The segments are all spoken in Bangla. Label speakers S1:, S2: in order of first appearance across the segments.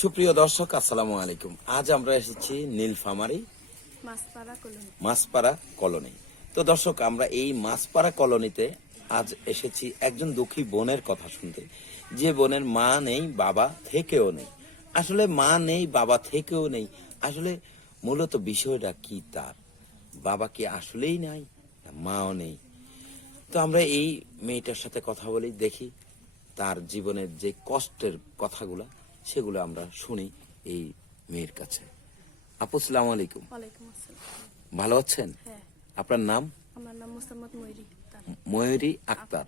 S1: সুপ্রিয় দর্শক আসসালামু আলাইকুম। আজ আমরা এসেছি নীলফামারি
S2: মাছপাড়া কলোনি।
S1: মাছপাড়া কলোনি। তো দর্শক আমরা এই মাছপাড়া কলোনিতে আজ এসেছি একজন দুঃখী বোনের কথা শুনতে। যে বোনের মা নেই বাবা থেকেও নেই। আসলে মা নেই বাবা থেকেও নেই। আসলে মূলত বিষয়টা কি তার? বাবা কি আসলেই নাই মাও নেই? তো আমরা এই মেয়েটার সাথে কথা বলি দেখি তার জীবনের যে কষ্টের কথাগুলো সেগুলো আমরা শুনি এই মেয়ের কাছে। আপু সালাম আলাইকুম।
S2: ওয়ালাইকুম
S1: ভালো আছেন?
S2: হ্যাঁ।
S1: আপনার নাম?
S2: আমার নাম মোসাম্মদ ময়ূরী
S1: ময়ূরী আক্তার।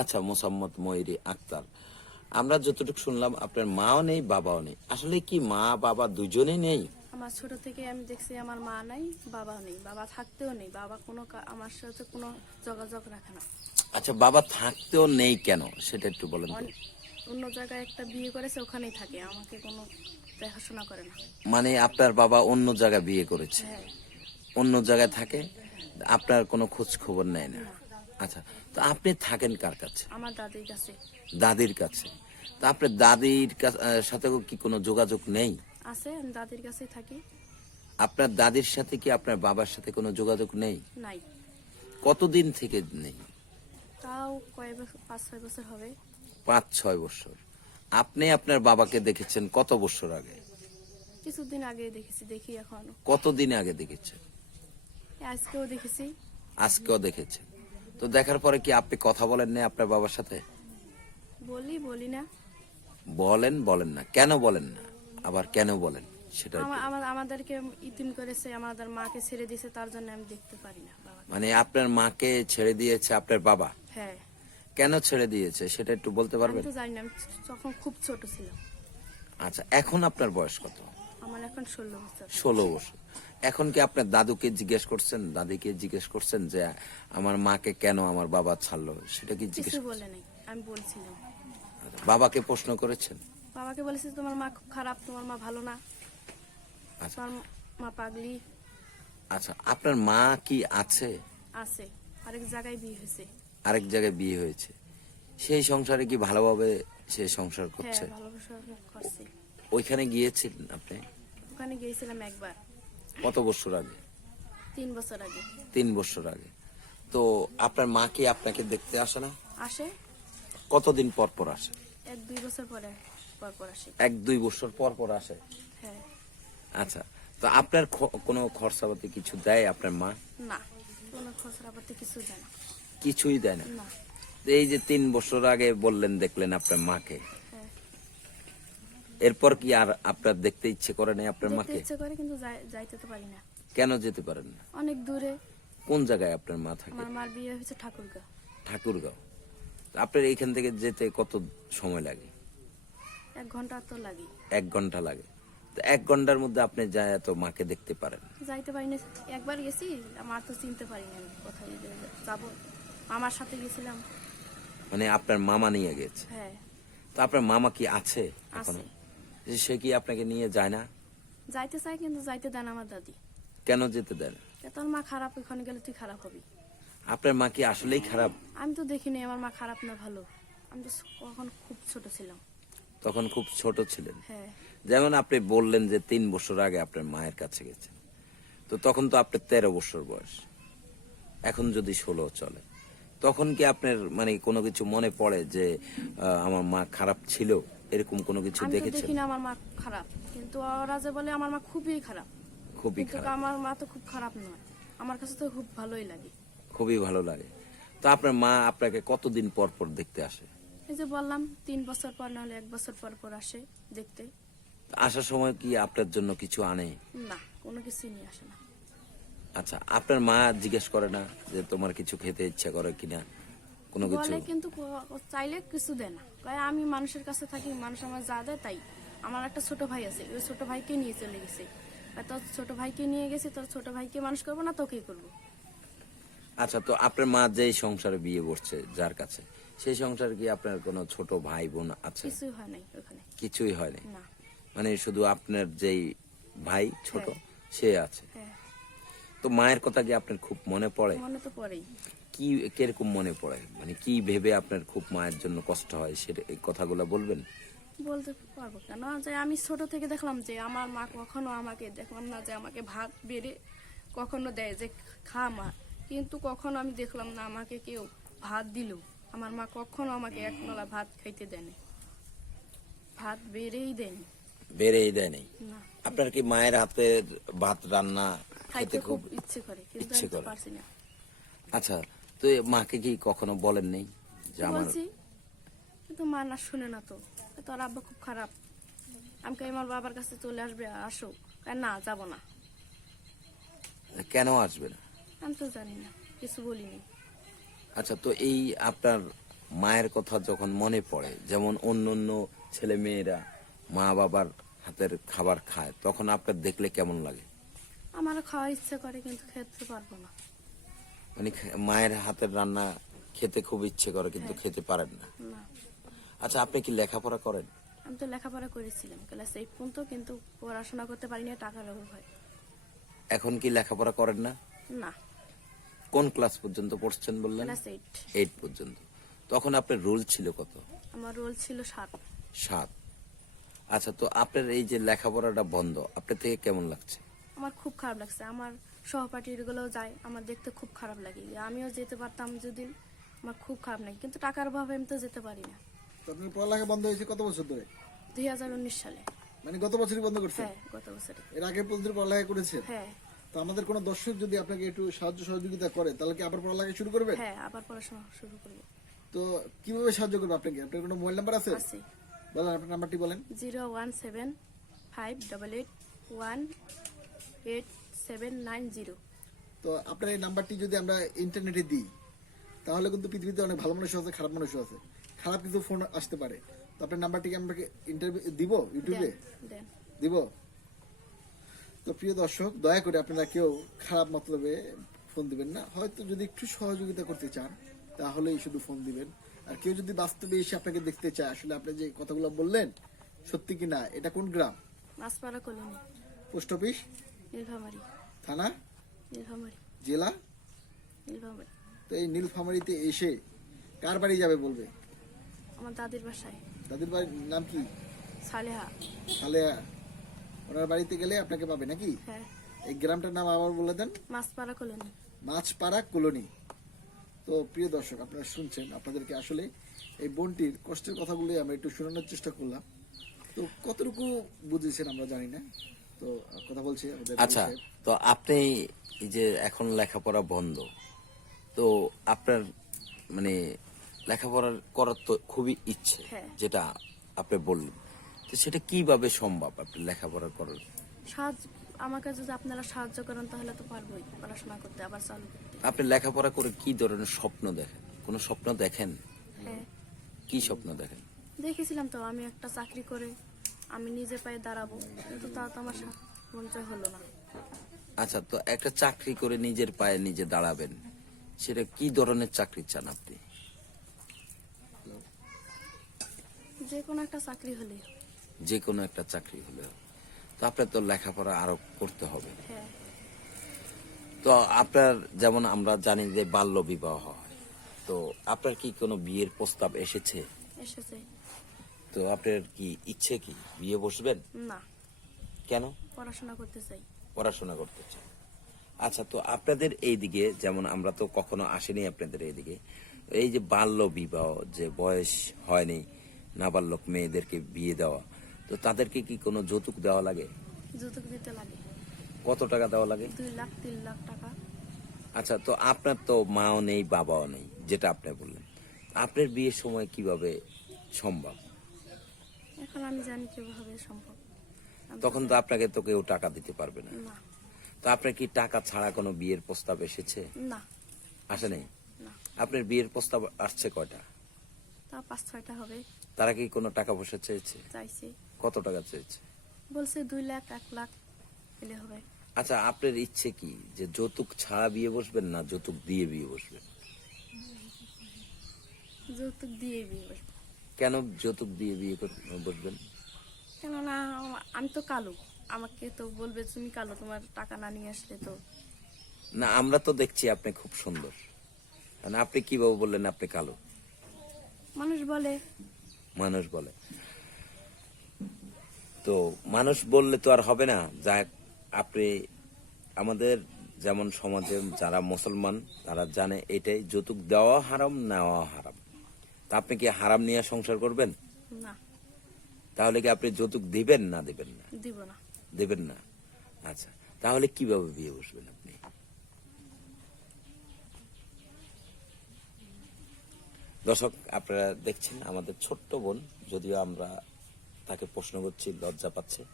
S1: আচ্ছা মোসাম্মদ ময়ূরী আক্তার। আমরা যতটুকু শুনলাম আপনার মাও নেই বাবাও নেই। আসলে কি মা বাবা দুজনেই নেই?
S2: আমার ছোট থেকে আমি দেখছি আমার মা নাই বাবা নেই। বাবা থাকতেও নেই। বাবা কোনো আমার সাথে কোনো যোগাযোগ রাখে না।
S1: আচ্ছা বাবা থাকতেও নেই কেন? সেটা একটু বলেন
S2: অন্য জায়গায় একটা বিয়ে করেছে ওখানেই থাকে। আমাকে কোনো দেখাশোনা করে না।
S1: মানে আপনার বাবা অন্য জায়গায় বিয়ে করেছে?
S2: হ্যাঁ।
S1: অন্য জায়গায় থাকে? আপনার কোনো খোঁজ খবর নেয় না? আচ্ছা তো আপনি থাকেন কার কাছে?
S2: আমার দাদির কাছে।
S1: দাদির কাছে। তা আপনার দাদির কা- আহ, সাথেও কি কোনো যোগাযোগ নেই?
S2: আছে আমি দাদির কাছেই থাকি।
S1: আপনার দাদির সাথে কি আপনার বাবার সাথে কোনো যোগাযোগ নেই?
S2: নাই।
S1: কতদিন থেকে নেই?
S2: তাও কয়েক বছর পাঁচ ছয় বছর হবে।
S1: পাঁচ ছয় বছর। আপনি আপনার বাবাকে দেখেছেন কত বছর আগে?
S2: কিছুদিন আগে দেখেছি দেখি এখনও।
S1: কতদিন আগে দেখেছেন?
S2: আজকেও দেখেছি।
S1: আজকেও দেখেছেন। তো দেখার পরে কি আপনি কথা বলেন না আপনার বাবার সাথে?
S2: বলি বলি না।
S1: বলেন বলেন না। কেন বলেন না? আবার কেন বলেন? সেটা
S2: আমাদেরকে ইতিম করেছে আমাদের মাকে ছেড়ে দিয়েছে তার জন্য আমি দেখতে পারি না
S1: মানে আপনার মাকে ছেড়ে দিয়েছে আপনার বাবা?
S2: হ্যাঁ।
S1: কেন ছেড়ে দিয়েছে সেটা একটু বলতে
S2: আমি
S1: পারবেন?
S2: তো জানি না আমি তখন খুব ছোট ছিলাম।
S1: আচ্ছা এখন আপনার বয়স কত?
S2: আমার এখন ষোলো বছর।
S1: ষোলো বছর। এখন কি আপনার দাদুকে জিজ্ঞেস করছেন দাদিকে জিজ্ঞেস করছেন যে আমার মাকে কেন আমার বাবা ছাড়লো? সেটা কি জিজ্ঞেস
S2: কিছু বলে নাই আমি বলছিলাম।
S1: বাবাকে প্রশ্ন করেছেন?
S2: বাবাকে বলেছে তোমার মা খুব খারাপ তোমার মা ভালো না।
S1: আচ্ছা।
S2: তোমার মা পাগলি।
S1: আচ্ছা আপনার মা কি আছে?
S2: আছে আরেক জায়গায় বিয়ে হয়েছে।
S1: আরেক জায়গায় বিয়ে হয়েছে। সেই সংসারে কি ভালোভাবে সে সংসার
S2: হ্যাঁ
S1: করছে? ওইখানে গিয়েছিলেন আপনি?
S2: ওখানে গিয়েছিলাম একবার।
S1: কত বছর আগে?
S2: তিন বছর আগে।
S1: তিন বছর আগে। তো আপনার মা কি আপনাকে দেখতে আসে না?
S2: আসে?
S1: কতদিন পর পর আসে?
S2: এক দুই বছর পরে পর পর আসে।
S1: এক দুই বছর পর পর আসে?
S2: হ্যাঁ।
S1: আচ্ছা তো আপনার কোনো খরচাপাতি কিছু দেয় আপনার মা?
S2: না কোনো খসড়া পাতি কিছু দেয় না।
S1: কিছুই দেয় না। এই যে তিন বছর আগে বললেন দেখলেন আপনার মাকে। এরপর কি আর আপনার দেখতে ইচ্ছে করে নাই আপনার মাকে?
S2: ইচ্ছে করে কিন্তু যাইতে তো পারি না।
S1: কেন যেতে পারেন না?
S2: অনেক দূরে।
S1: কোন জায়গায় আপনার মা থাকে?
S2: আমার মার বিয়ে হয়েছে ঠাকুরগাঁও।
S1: ঠাকুরগাঁও। আপনার এইখান থেকে যেতে কত সময় লাগে?
S2: এক ঘণ্টা তো লাগে।
S1: এক ঘণ্টা লাগে। তো এক ঘণ্টার মধ্যে আপনি যায় তো মাকে দেখতে পারেন।
S2: যাইতে পারি না। একবার গেছি আমার তো চিনতে পারি না কোথায় যে যাব। আমার সাথে গেছিলাম।
S1: মানে আপনার মামা নিয়ে গেছে?
S2: হ্যাঁ।
S1: তো আপনার মামা কি আছে এখনও। সে কি আপনাকে নিয়ে যায় না?
S2: যাইতে চাই কিন্তু যাইতে দেন আমার দাদি।
S1: কেন যেতে দেন?
S2: তোর মা খারাপ ওখানে গেলে তুই খারাপ হবি।
S1: আপনার মা কি আসলেই খারাপ?
S2: আমি তো দেখিনি আমার মা খারাপ না ভালো। আমি তো কখন খুব ছোট ছিলাম।
S1: তখন খুব ছোট ছিলেন?
S2: হ্যাঁ।
S1: যেমন আপনি বললেন যে তিন বছর আগে আপনার মায়ের কাছে গেছেন। তো তখন তো আপনার তেরো বছর বয়স। এখন যদি ষোলো চলে। তখন কি আপনার মানে কোনো কিছু মনে পড়ে যে আমার মা খারাপ ছিল? এরকম কোনো কিছু দেখেছেন?
S2: দেখি না আমার মা খারাপ কিন্তু ওরা যে বলে আমার মা খুবই খারাপ।
S1: খুবই
S2: কিন্তু
S1: খারাপ।
S2: আমার মা তো খুব খারাপ নয়। আমার কাছে তো খুব ভালোই লাগে।
S1: খুবই ভালো লাগে। তো আপনার মা আপনাকে কতদিন পর পর দেখতে আসে?
S2: এই যে বললাম তিন বছর পর নাহলে এক বছর পর পর আসে দেখতে।
S1: তো আসার সময় কি আপনার জন্য কিছু আনে?
S2: না কোনো কিছু নিয়ে আসে না।
S1: আচ্ছা আপনার মা জিজ্ঞেস করে না যে তোমার কিছু খেতে ইচ্ছা করে কিনা? কোনো কিছু?
S2: বলে কিন্তু চাইলে কিছু দেয় না। কয় আমি মানুষের কাছে থাকি মানুষ আমার যা দেয় তাই। আমার একটা ছোট ভাই আছে ওই ছোট ভাইকে নিয়ে চলে গেছে। তোর ছোট ভাইকে নিয়ে গেছে তোর ছোট ভাইকে মানুষ করব না তোকেই করব?
S1: আচ্ছা তো আপনার মা যেই সংসারে বিয়ে করছে যার কাছে সেই সংসারে কি আপনার কোনো ছোট ভাই বোন আছে?
S2: কিছুই হয় নাই ওখানে।
S1: কিছুই হয়নি
S2: না।
S1: মানে শুধু আপনার যেই ভাই ছোট
S2: হ্যাঁ।
S1: সে আছে?
S2: হ্যাঁ।
S1: তো মায়ের কথা কি আপনার খুব মনে পড়ে?
S2: মনে তো পড়েই।
S1: কি কীরকম মনে পড়ে? মানে কি ভেবে আপনার খুব মায়ের জন্য কষ্ট হয় সেটা এই কথাগুলো বলবেন?
S2: বলতে পারব কেন? যে আমি ছোট থেকে দেখলাম যে আমার মা কখনো আমাকে দেখলাম না যে আমাকে ভাত বেড়ে কখনো দেয় যে খা মা। কিন্তু কখনো আমি দেখলাম না আমাকে কেউ ভাত দিল। আমার মা কখনো আমাকে এক নলা ভাত খাইতে দেয়নি। ভাত বেড়েই দেয়নি।
S1: বেড়েই দেয় নেই
S2: না।
S1: আপনার কি মায়ের হাতের ভাত রান্না
S2: খাইতে খুব ইচ্ছে করে কিন্তু
S1: ইচ্ছে
S2: আমি
S1: করে।
S2: পারছি না।
S1: আচ্ছা তো এ মাকে কি কখনো বলেন নেই যে আমার
S2: বলছি কিন্তু মা না শুনে না তো। তোর আব্বা খুব খারাপ। আমি কই আমার বাবার কাছে চলে আসবে আসো কয়, না যাব না।
S1: কেন আসবে না?
S2: আমি তো জানি না কিছু বলিনি।
S1: আচ্ছা তো এই আপনার মায়ের কথা যখন মনে পড়ে যেমন অন্য অন্য ছেলে মেয়েরা মা বাবার হাতের খাবার খায় তখন আপনার দেখলে কেমন লাগে?
S2: আমারও খাওয়ার ইচ্ছে করে কিন্তু খেতে পারব না।
S1: মানে মায়ের হাতের রান্না খেতে খুব ইচ্ছে করে কিন্তু খেতে পারেন না।
S2: না।
S1: আচ্ছা আপনি কি লেখাপড়া করেন?
S2: আমি তো লেখাপড়া করেছিলাম ক্লাস এইট পর্যন্ত কিন্তু পড়াশোনা করতে পারিনি টাকার অভাব হয়।
S1: এখন কি লেখাপড়া করেন না?
S2: না।
S1: কোন ক্লাস পর্যন্ত পড়ছেন বললেন?
S2: ক্লাস এইট
S1: এইট পর্যন্ত। তখন আপনার রোল ছিল কত?
S2: আমার রোল ছিল সাত।
S1: সাত। আচ্ছা তো আপনার এই যে লেখাপড়াটা বন্ধ আপনার থেকে কেমন লাগছে?
S2: আমার খুব খারাপ লাগছে। আমার সহপাঠীর গুলোও যায় আমার দেখতে খুব খারাপ লাগে। আমিও যেতে পারতাম যদি আমার খুব খারাপ লাগে। কিন্তু টাকার অভাবে আমি তো যেতে পারি না।
S3: আপনার পড়ালেখা বন্ধ হয়েছে কত বছর ধরে?
S2: দুই হাজার উনিশ সালে।
S3: মানে গত বছরই বন্ধ করছেন?
S2: হ্যাঁ গত
S3: এর আগে পর্যন্ত পড়ালেখা করেছেন?
S2: হ্যাঁ।
S3: তো আমাদের কোনো দর্শক যদি আপনাকে একটু সাহায্য সহযোগিতা করে তাহলে কি আবার পড়ালেখা শুরু করবে?
S2: হ্যাঁ আবার পড়াশোনা শুরু করব।
S3: তো কীভাবে সাহায্য করবে আপনাকে? আপনার কোনো মোবাইল নাম্বার আছে?
S2: আছে।
S3: বলেন আপনার নাম্বারটি বলেন।
S2: Zero one seven five double eight one eight seven nine zero
S3: তো আপনার এই নাম্বারটি যদি আমরা ইন্টারনেটে দিই তাহলে কিন্তু পৃথিবীতে অনেক ভালো মানুষ আছে খারাপ মানুষ আছে। খারাপ কিছু ফোন আসতে পারে। তো আপনার নাম্বারটিকে আমরা ইন্টারভিউ দিব ইউটিউবে দিব? তো প্রিয় দর্শক দয়া করে আপনারা কেউ খারাপ মতলবে ফোন দিবেন না। হয়তো যদি একটু সহযোগিতা করতে চান তাহলেই শুধু ফোন দিবেন। আর কেউ যদি বাস্তবে এসে আপনাকে দেখতে চায় আসলে আপনি যে কথাগুলো বললেন সত্যি কি না? এটা কোন গ্রাম? Post office?
S2: নীলফামারি।
S3: থানা?
S2: নীলফামারি।
S3: জেলা?
S2: নীলফামারি।
S3: তো এই নীলফামারিতে এসে কার বাড়ি যাবে বলবে?
S2: আমার দাদির বাসায়।
S3: তাদের বাড়ির নাম কি?
S2: সালেহা।
S3: ওনার বাড়িতে গেলে আপনাকে পাবে নাকি?
S2: হ্যাঁ।
S3: এই গ্রামটার নাম আবার বলে দেন।
S2: মাছপাড়া কলোনি।
S3: মাছপাড়া কলোনি। তো প্রিয় দর্শক আপনারা শুনছেন আপনাদেরকে আসলে এই বোনটির কষ্টের কথাগুলোই আমরা একটু শোনানোর চেষ্টা করলাম। তো কতটুকু বুঝেছেন আমরা জানি না। তো কথা বলছি
S1: আচ্ছা তো আপনি এই যে এখন লেখাপড়া বন্ধ তো আপনার মানে লেখাপড়ার করার তো খুবই ইচ্ছে
S2: হ্যাঁ।
S1: যেটা আপনি বললেন। তো সেটা কীভাবে সম্ভব আপনি লেখাপড়া করার?
S2: সাহায্য আমাকে যদি আপনারা সাহায্য করেন তাহলে তো পারবোই পড়াশোনা করতে আবার চালু করতে।
S1: আপনি লেখাপড়া করে কি ধরনের স্বপ্ন দেখেন? কোনো স্বপ্ন দেখেন?
S2: হ্যাঁ।
S1: কি স্বপ্ন দেখেন?
S2: দেখেছিলাম তো আমি একটা চাকরি করে আমি নিজে পায়ে দাঁড়াবো কিন্তু তা তো আমার সা- হলো না।
S1: আচ্ছা তো একটা চাকরি করে নিজের পায়ে নিজে দাঁড়াবেন সেটা কি ধরনের চাকরি চান আপনি?
S2: যে কোনো একটা চাকরি হলে
S1: যে কোনো একটা চাকরি হলে তো আপনার তো লেখাপড়া আরও করতে হবে।
S2: হ্যাঁ।
S1: তো আপনার যেমন আমরা জানি যে বাল্য বিবাহ হয় তো আপনার কি কোনো বিয়ের প্রস্তাব এসেছে?
S2: এসেছে।
S1: তো আপনার কি ইচ্ছে কি? বিয়ে বসবেন?
S2: না।
S1: কেন?
S2: পড়াশোনা করতে চাই।
S1: পড়াশোনা করতে চাই আচ্ছা তো আপনাদের এইদিকে যেমন আমরা তো কখনো আসেনি আপনাদের এইদিকে এই যে বাল্য বিবাহ যে বয়স হয়নি নাবালক মেয়েদেরকে বিয়ে দেওয়া তো তাদেরকে কি কোনো যৌতুক দেওয়া লাগে?
S2: যৌতুক দিতে লাগে।
S1: কত টাকা দেওয়া লাগে?
S2: দুই লাখ তিন লাখ টাকা।
S1: আচ্ছা তো আপনার তো মাও নেই বাবাও নেই যেটা আপনি বললেন। আপনার বিয়ের সময় কীভাবে সম্ভব?
S2: এখন আমি জানি কীভাবে সম্ভব।
S1: তখন তো আপনাকে তো কেউ টাকা দিতে পারবে না।
S2: না।
S1: তো আপনার কি টাকা ছাড়া কোনো বিয়ের প্রস্তাব এসেছে?
S2: না।
S1: আসে নেই?
S2: না।
S1: আপনার বিয়ের প্রস্তাব আসছে কয়টা?
S2: তা পাঁচ ছয়টা হবে।
S1: তারা কি কোনো টাকা পয়সা চেয়েছে?
S2: চাইছে।
S1: কত টাকা চেয়েছে?
S2: বলছে দুই লাখ এক লাখ পেলে হবে।
S1: আচ্ছা আপনার ইচ্ছে কি যে যৌতুক ছাড়া বিয়ে বসবেন না যৌতুক দিয়ে বিয়ে বসবেন?
S2: যৌতুক দিয়ে বিয়ে করব
S1: কেন যৌতুক দিয়ে বিয়ে বসবেন
S2: কেননা আমি তো কালো। আমাকে তো বলবে তুমি কালো তোমার টাকা না নিয়ে আসলে তো।
S1: না আমরা তো দেখছি আপনি খুব সুন্দর। মানে আপনি কীভাবে বললেন আপনি কালো?
S2: মানুষ বলে।
S1: মানুষ বলে। তো মানুষ বললে তো আর হবে না। যাক আপনি আমাদের যেমন সমাজে যারা মুসলমান তারা জানে এটাই যৌতুক দেওয়া হারাম নেওয়া হারাম। তা আপনি কি হারাম নিয়ে সংসার করবেন?
S2: না।
S1: তাহলে কি আপনি যৌতুক দিবেন না দিবেন না?
S2: দিব না।
S1: দেবেন না? আচ্ছা তাহলে কীভাবে বিয়ে বসবেন আপনি? দর্শক আপনারা দেখছেন আমাদের ছোট্ট বোন যদিও আমরা তাকে প্রশ্ন করছি লজ্জা পাচ্ছে।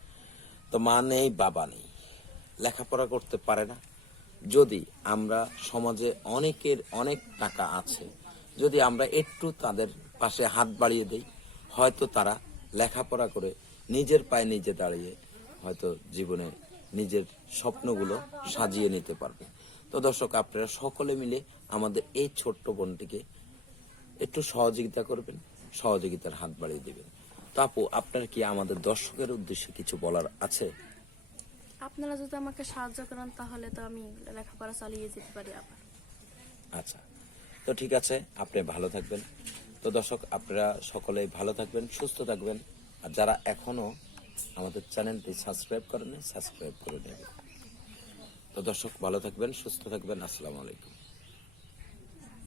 S1: তো মা নেই বাবা নেই। লেখাপড়া করতে পারে না। যদি আমরা সমাজে অনেকের অনেক টাকা আছে যদি আমরা একটু তাদের পাশে হাত বাড়িয়ে দেই হয়তো তারা লেখাপড়া করে নিজের পায়ে নিজে দাঁড়িয়ে হয়তো জীবনে নিজের স্বপ্নগুলো সাজিয়ে নিতে পারবে। তো দর্শক আপনারা সকলে মিলে আমাদের এই ছোট্ট বোনটিকে একটু সহযোগিতা করবেন সহযোগিতার হাত বাড়িয়ে দেবেন। তো আপু আপনার কি আমাদের দর্শকের উদ্দেশ্যে কিছু বলার আছে?
S2: আপনারা যদি আমাকে সাহায্য করেন তাহলে তো আমি লেখাপড়া চালিয়ে যেতে পারি আবার।
S1: আচ্ছা। তো ঠিক আছে, আপনি ভালো থাকবেন। তো দর্শক, আপনারা সকলেই ভালো থাকবেন, সুস্থ থাকবেন। আর যারা এখনও আমাদের চ্যানেলটি সাবস্ক্রাইব করেন সাবস্ক্রাইব করে নেবেন। তো দর্শক, ভালো থাকবেন, সুস্থ থাকবেন। আসসালামু আলাইকুম।